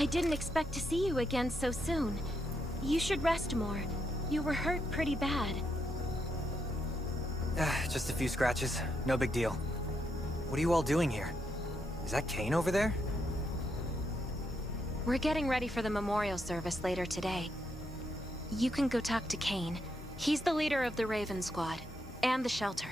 I didn't expect to see you again so soon. You should rest more. You were hurt pretty bad. Just a few scratches. No big deal. What are you all doing here? Is that Kane over there? We're getting ready for the memorial service later today. You can go talk to Kane. He's the leader of the Raven Squad, and the shelter.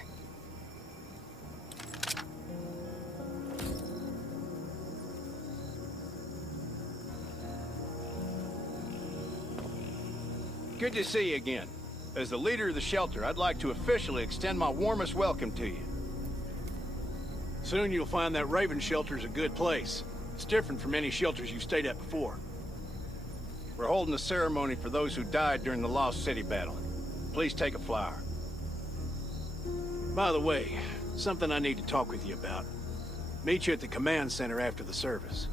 Good to see you again. As the leader of the shelter, I'd like to officially extend my warmest welcome to you. Soon you'll find that Raven shelter's a good place. It's different from any shelters you've stayed at before. We're holding a ceremony for those who died during the Lost City battle. Please take a flower. By the way, something I need to talk with you about. Meet you at the command center after the service.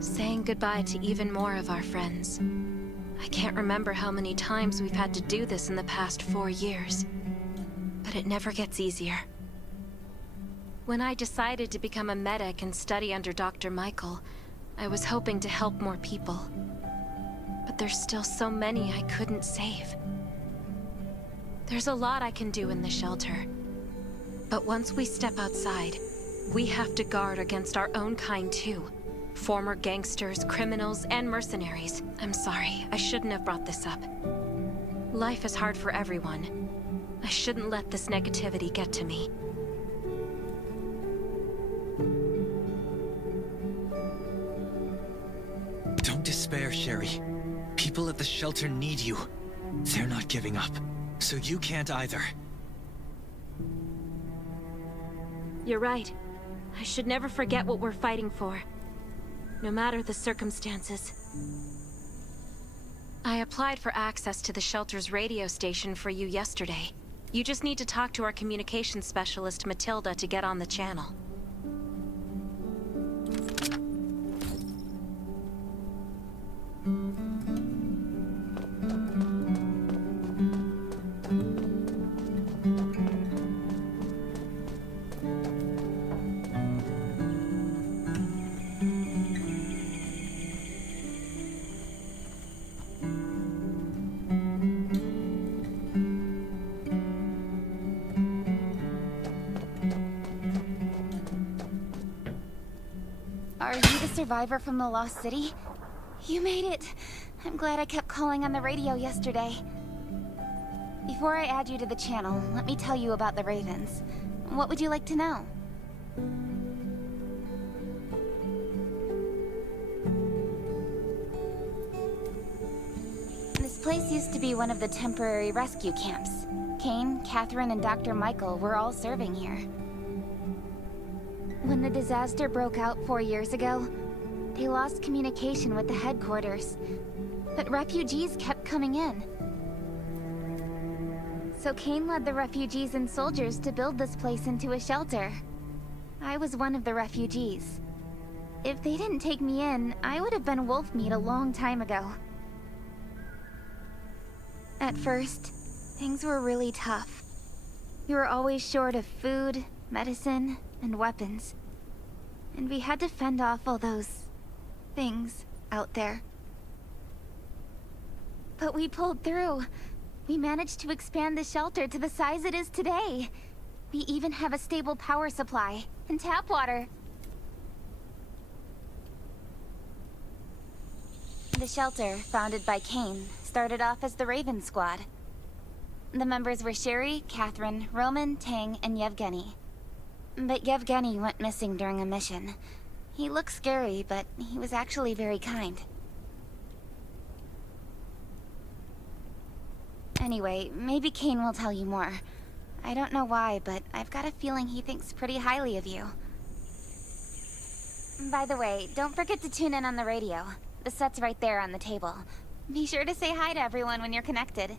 Saying goodbye to even more of our friends. I can't remember how many times we've had to do this in the past 4 years. But it never gets easier. When I decided to become a medic and study under Dr. Michael, I was hoping to help more people. But there's still so many I couldn't save. There's a lot I can do in the shelter. But once we step outside, we have to guard against our own kind too. Former gangsters, criminals, and mercenaries. I'm sorry, I shouldn't have brought this up. Life is hard for everyone. I shouldn't let this negativity get to me. Don't despair, Sherry. People at the shelter need you. They're not giving up, so you can't either. You're right. I should never forget what we're fighting for. No matter the circumstances. I applied for access to the shelter's radio station for you yesterday. You just need to talk to our communications specialist, Matilda, to get on the channel. Are you the survivor from the Lost City? You made it! I'm glad I kept calling on the radio yesterday. Before I add you to the channel, let me tell you about the Ravens. What would you like to know? This place used to be one of the temporary rescue camps. Kane, Catherine, and Dr. Michael were all serving here. When the disaster broke out 4 years ago, they lost communication with the headquarters. But refugees kept coming in. So Kane led the refugees and soldiers to build this place into a shelter. I was one of the refugees. If they didn't take me in, I would have been wolf meat a long time ago. At first, things were really tough. We were always short of food, medicine, and weapons. And we had to fend off all those things out there. But we pulled through. We managed to expand the shelter to the size it is today. We even have a stable power supply and tap water. The shelter, founded by Kane, started off as the Raven Squad. The members were Sherry, Catherine, Roman, Tang, and Yevgeny. But Yevgeny went missing during a mission. He looked scary, but he was actually very kind. Anyway, maybe Kane will tell you more. I don't know why, but I've got a feeling he thinks pretty highly of you. By the way, don't forget to tune in on the radio. The set's right there on the table. Be sure to say hi to everyone when you're connected.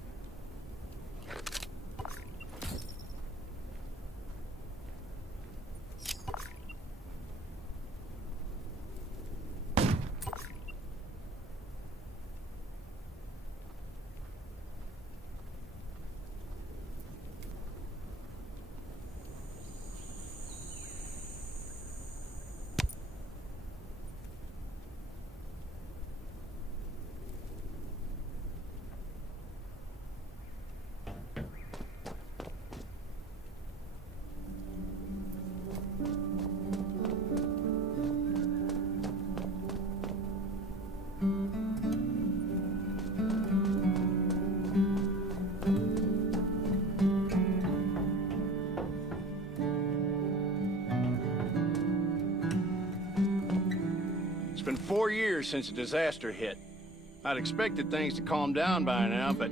It's been 4 years since the disaster hit. I'd expected things to calm down by now, but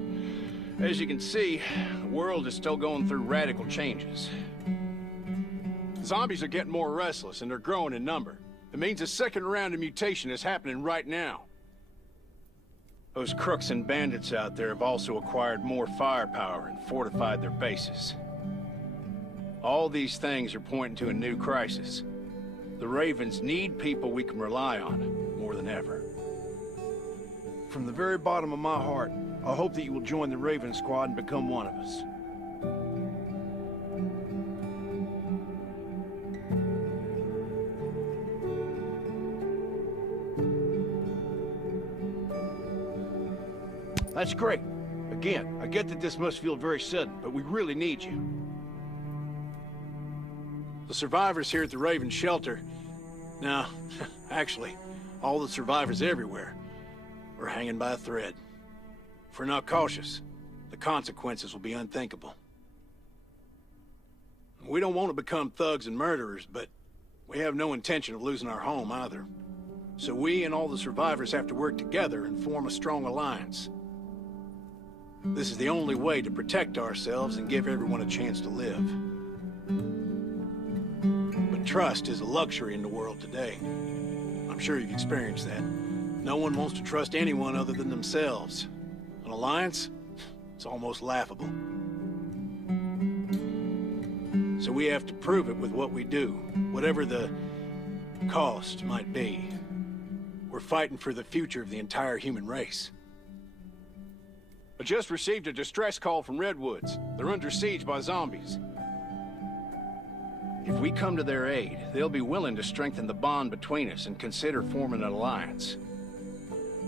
as you can see, the world is still going through radical changes. Zombies are getting more restless, and they're growing in number. It means a second round of mutation is happening right now. Those crooks and bandits out there have also acquired more firepower and fortified their bases. All these things are pointing to a new crisis. The Ravens need people we can rely on, more than ever. From the very bottom of my heart, I hope that you will join the Raven Squad and become one of us. That's great. Again, I get that this must feel very sudden, but we really need you. The survivors here at the Raven shelter... No, actually, all the survivors everywhere are hanging by a thread. If we're not cautious, the consequences will be unthinkable. We don't want to become thugs and murderers, but we have no intention of losing our home either. So we and all the survivors have to work together and form a strong alliance. This is the only way to protect ourselves and give everyone a chance to live. But trust is a luxury in the world today. I'm sure you've experienced that. No one wants to trust anyone other than themselves. An alliance? It's almost laughable. So we have to prove it with what we do, whatever the cost might be. We're fighting for the future of the entire human race. I just received a distress call from Redwoods. They're under siege by zombies. If we come to their aid, they'll be willing to strengthen the bond between us and consider forming an alliance.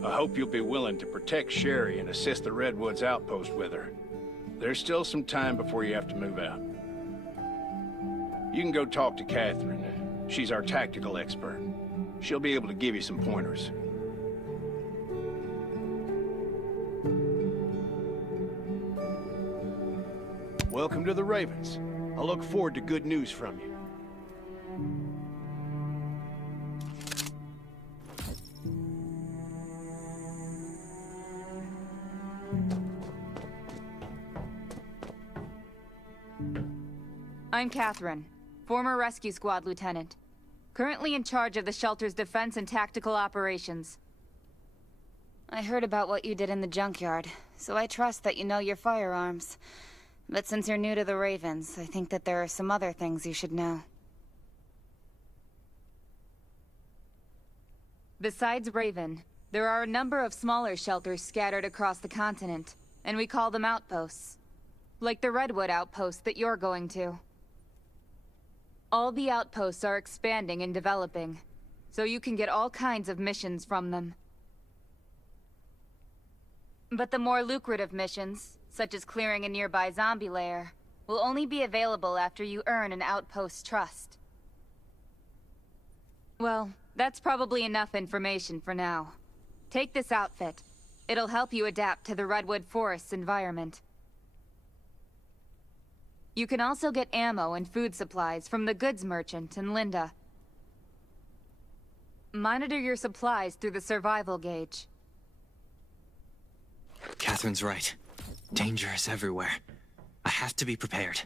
I hope you'll be willing to protect Sherry and assist the Redwoods outpost with her. There's still some time before you have to move out. You can go talk to Catherine. She's our tactical expert. She'll be able to give you some pointers. Welcome to the Ravens. I look forward to good news from you. I'm Catherine, former Rescue Squad Lieutenant. Currently in charge of the shelter's defense and tactical operations. I heard about what you did in the junkyard, so I trust that you know your firearms. But since you're new to the Ravens, I think that there are some other things you should know. Besides Raven, there are a number of smaller shelters scattered across the continent, and we call them outposts. Like the Redwood outpost that you're going to. All the outposts are expanding and developing, so you can get all kinds of missions from them. But the more lucrative missions, such as clearing a nearby zombie lair, will only be available after you earn an outpost's trust. Well, that's probably enough information for now. Take this outfit. It'll help you adapt to the Redwood Forest's environment. You can also get ammo and food supplies from the goods merchant and Linda. Monitor your supplies through the survival gauge. Catherine's right. Danger is everywhere. I have to be prepared.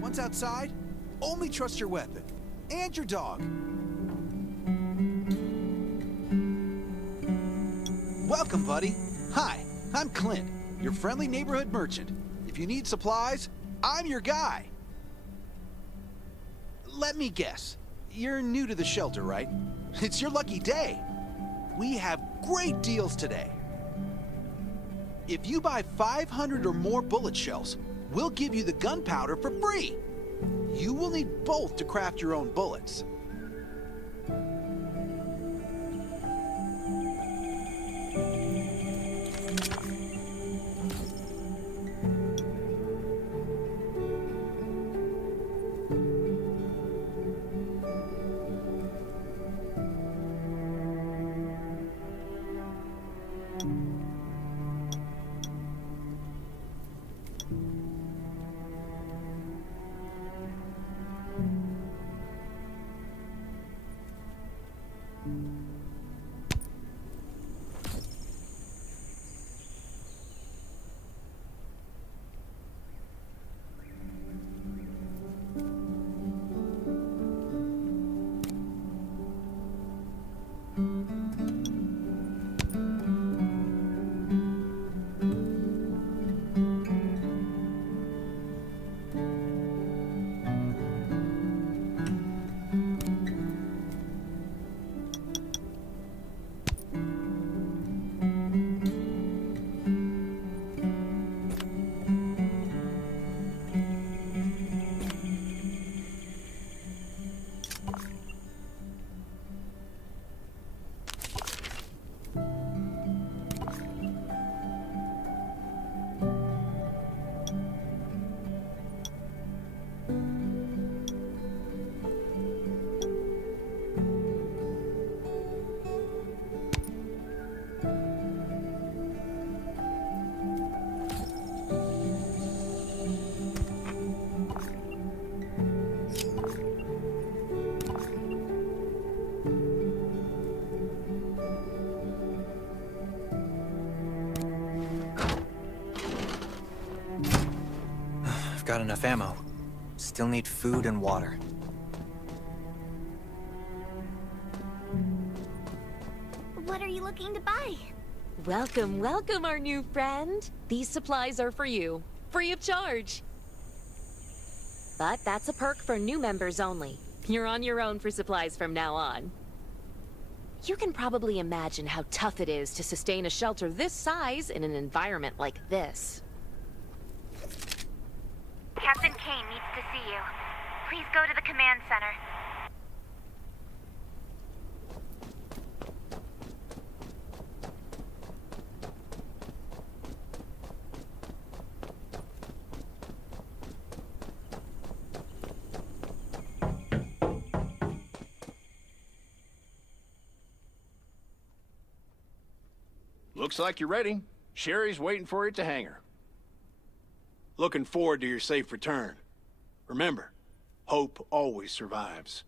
Once outside, only trust your weapon. And your dog. Welcome, buddy. Hi, I'm Clint, your friendly neighborhood merchant. If you need supplies, I'm your guy. Let me guess. You're new to the shelter, right? It's your lucky day. We have great deals today. If you buy 500 or more bullet shells, we'll give you the gunpowder for free. You will need both to craft your own bullets. I've got enough ammo. Still need food and water. What are you looking to buy? Welcome, welcome, our new friend. These supplies are for you, free of charge. But that's a perk for new members only. You're on your own for supplies from now on. You can probably imagine how tough it is to sustain a shelter this size in an environment like this. Captain Kane needs to see you. Please go to the command center. Looks like you're ready. Sherry's waiting for you at the hangar. Looking forward to your safe return. Remember, hope always survives.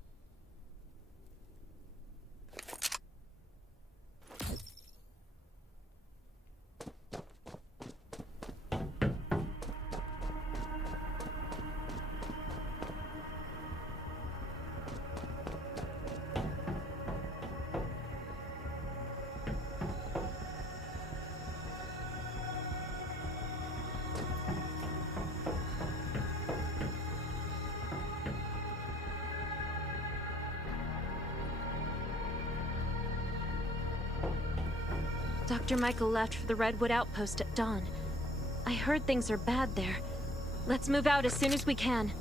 Dr. Michael left for the Redwood outpost at dawn. I heard things are bad there. Let's move out as soon as we can.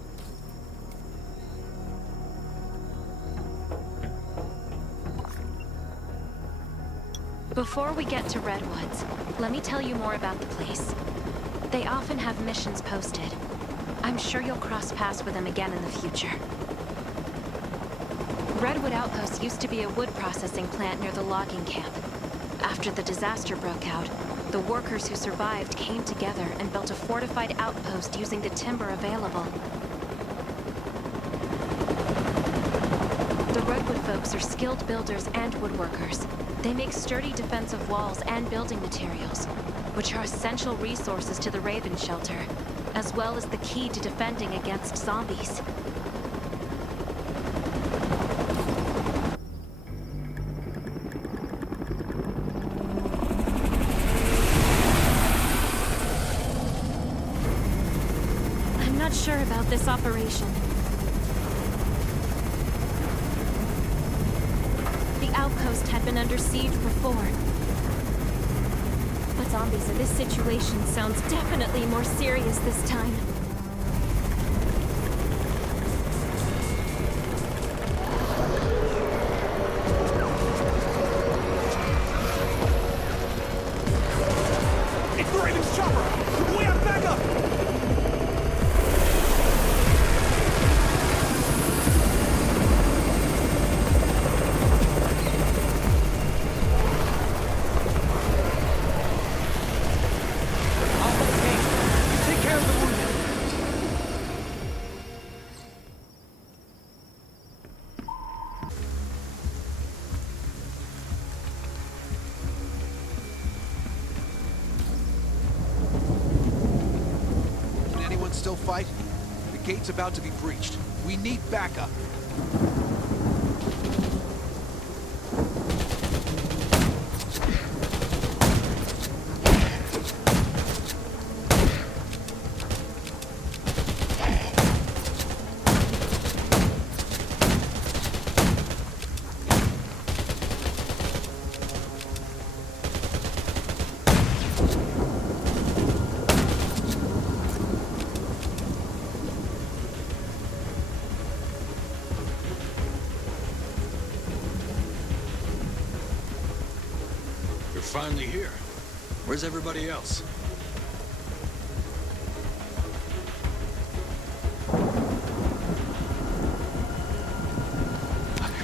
Before we get to Redwoods, let me tell you more about the place. They often have missions posted. I'm sure you'll cross paths with them again in the future. Redwood Outpost used to be a wood processing plant near the logging camp. After the disaster broke out, the workers who survived came together and built a fortified outpost using the timber available. The Redwood folks are skilled builders and woodworkers. They make sturdy defensive walls and building materials, which are essential resources to the Raven Shelter, as well as the key to defending against zombies. I'm not sure about this operation. The outpost had been under siege before. But zombies in this situation sounds definitely more serious this time. It's the Raven's chopper! We have backup! Take care of the wounded. Can anyone still fight? The gate's about to be breached. We need backup. You're finally here. Where's everybody else?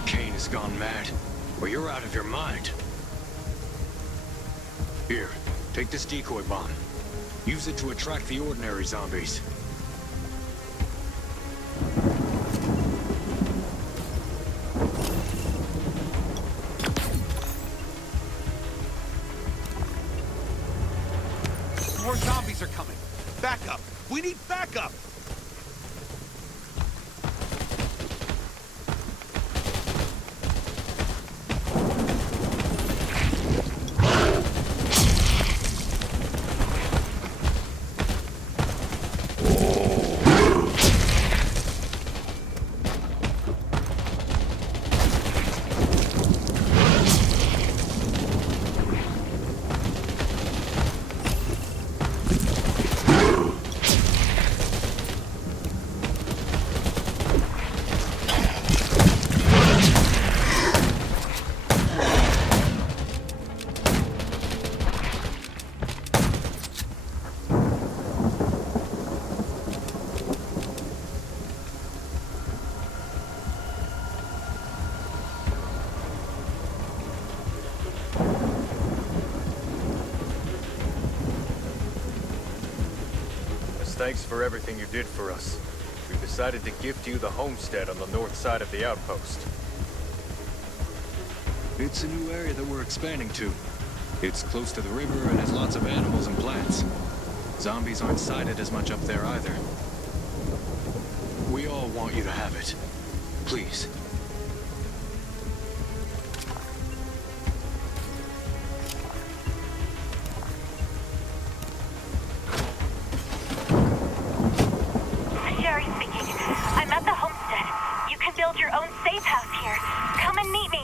Kane has gone mad, or you're out of your mind. Here, take this decoy bomb. Use it to attract the ordinary zombies. More zombies are coming. Backup! We need backup! Thanks for everything you did for us. We've decided to gift you the homestead on the north side of the outpost. It's a new area that we're expanding to. It's close to the river and has lots of animals and plants. Zombies aren't sighted as much up there either. We all want you to have it. Please. Sherry speaking. I'm at the homestead. You can build your own safe house here. Come and meet me.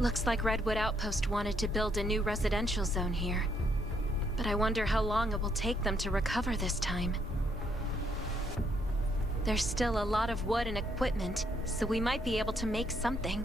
Looks like Redwood Outpost wanted to build a new residential zone here. But I wonder how long it will take them to recover this time. There's still a lot of wood and equipment, so we might be able to make something.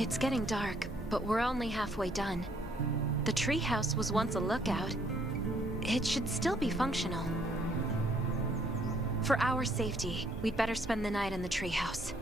It's getting dark, but we're only halfway done. The treehouse was once a lookout. It should still be functional. For our safety, we'd better spend the night in the treehouse.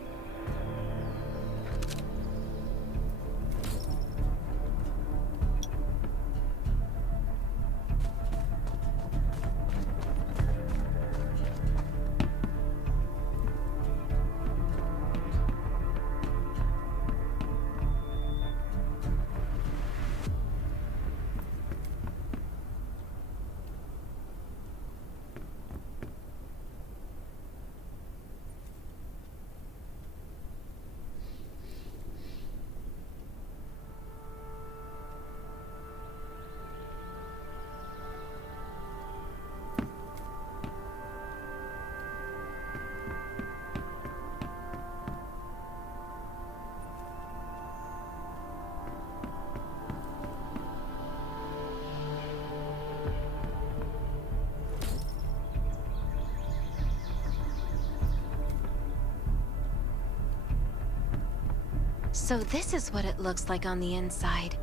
So this is what it looks like on the inside.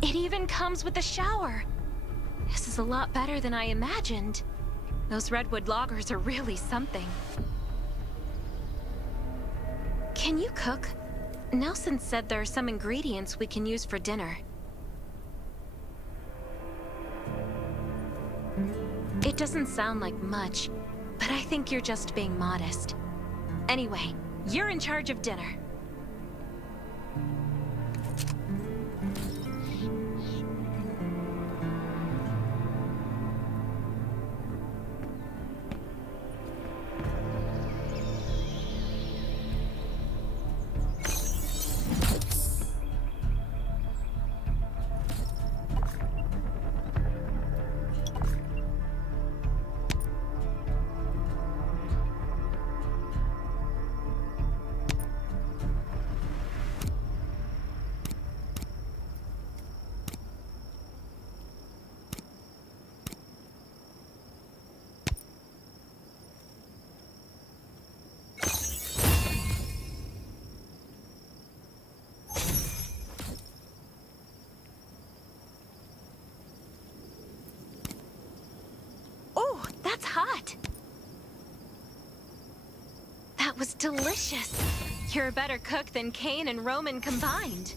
It even comes with a shower! This is a lot better than I imagined. Those redwood loggers are really something. Can you cook? Nelson said there are some ingredients we can use for dinner. It doesn't sound like much, but I think you're just being modest. Anyway, you're in charge of dinner. That's hot! That was delicious! You're a better cook than Kane and Roman combined.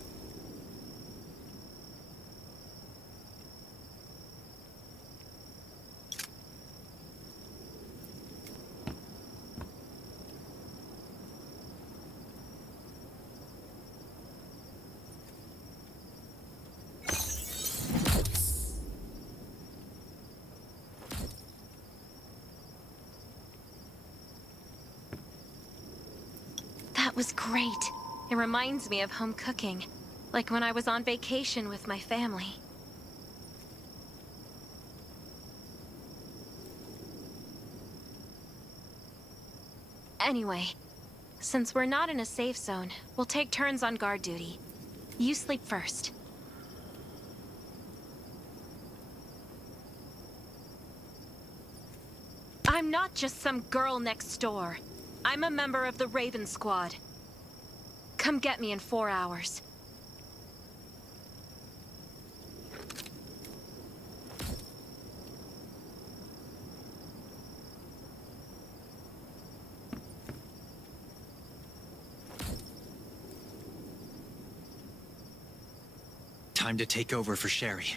That was great. It reminds me of home cooking, like when I was on vacation with my family. Anyway, since we're not in a safe zone, we'll take turns on guard duty. You sleep first. I'm not just some girl next door. I'm a member of the Raven Squad. Come get me in 4 hours. Time to take over for Sherry.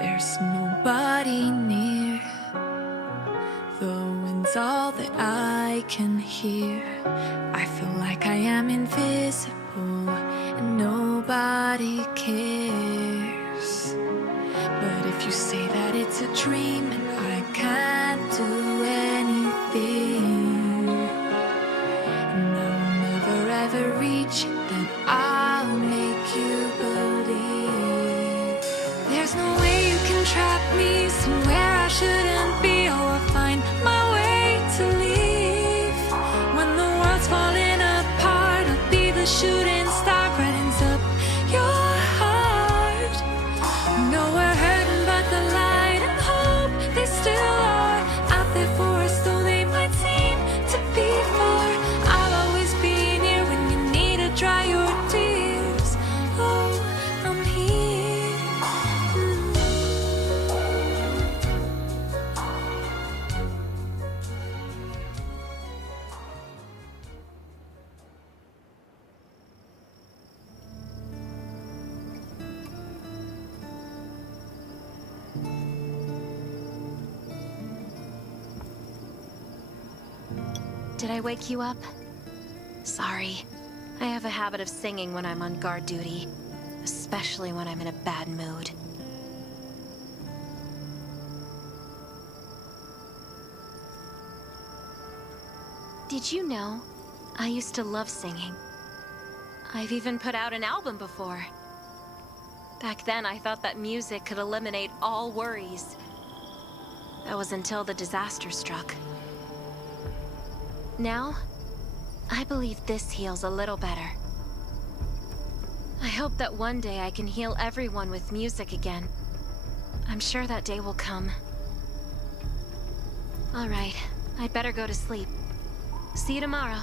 There's nobody near. The wind's all that I can hear. I feel like I am invisible and nobody cares. But if you say that it's a dream and I can't do anything, and I will never ever reach it, then I'll make Did I wake you up? Sorry. I have a habit of singing when I'm on guard duty, especially when I'm in a bad mood. Did you know? I used to love singing. I've even put out an album before. Back then, I thought that music could eliminate all worries. That was until the disaster struck. Now, I believe this heals a little better. I hope that one day I can heal everyone with music again. I'm sure that day will come. All right, I'd better go to sleep. See you tomorrow.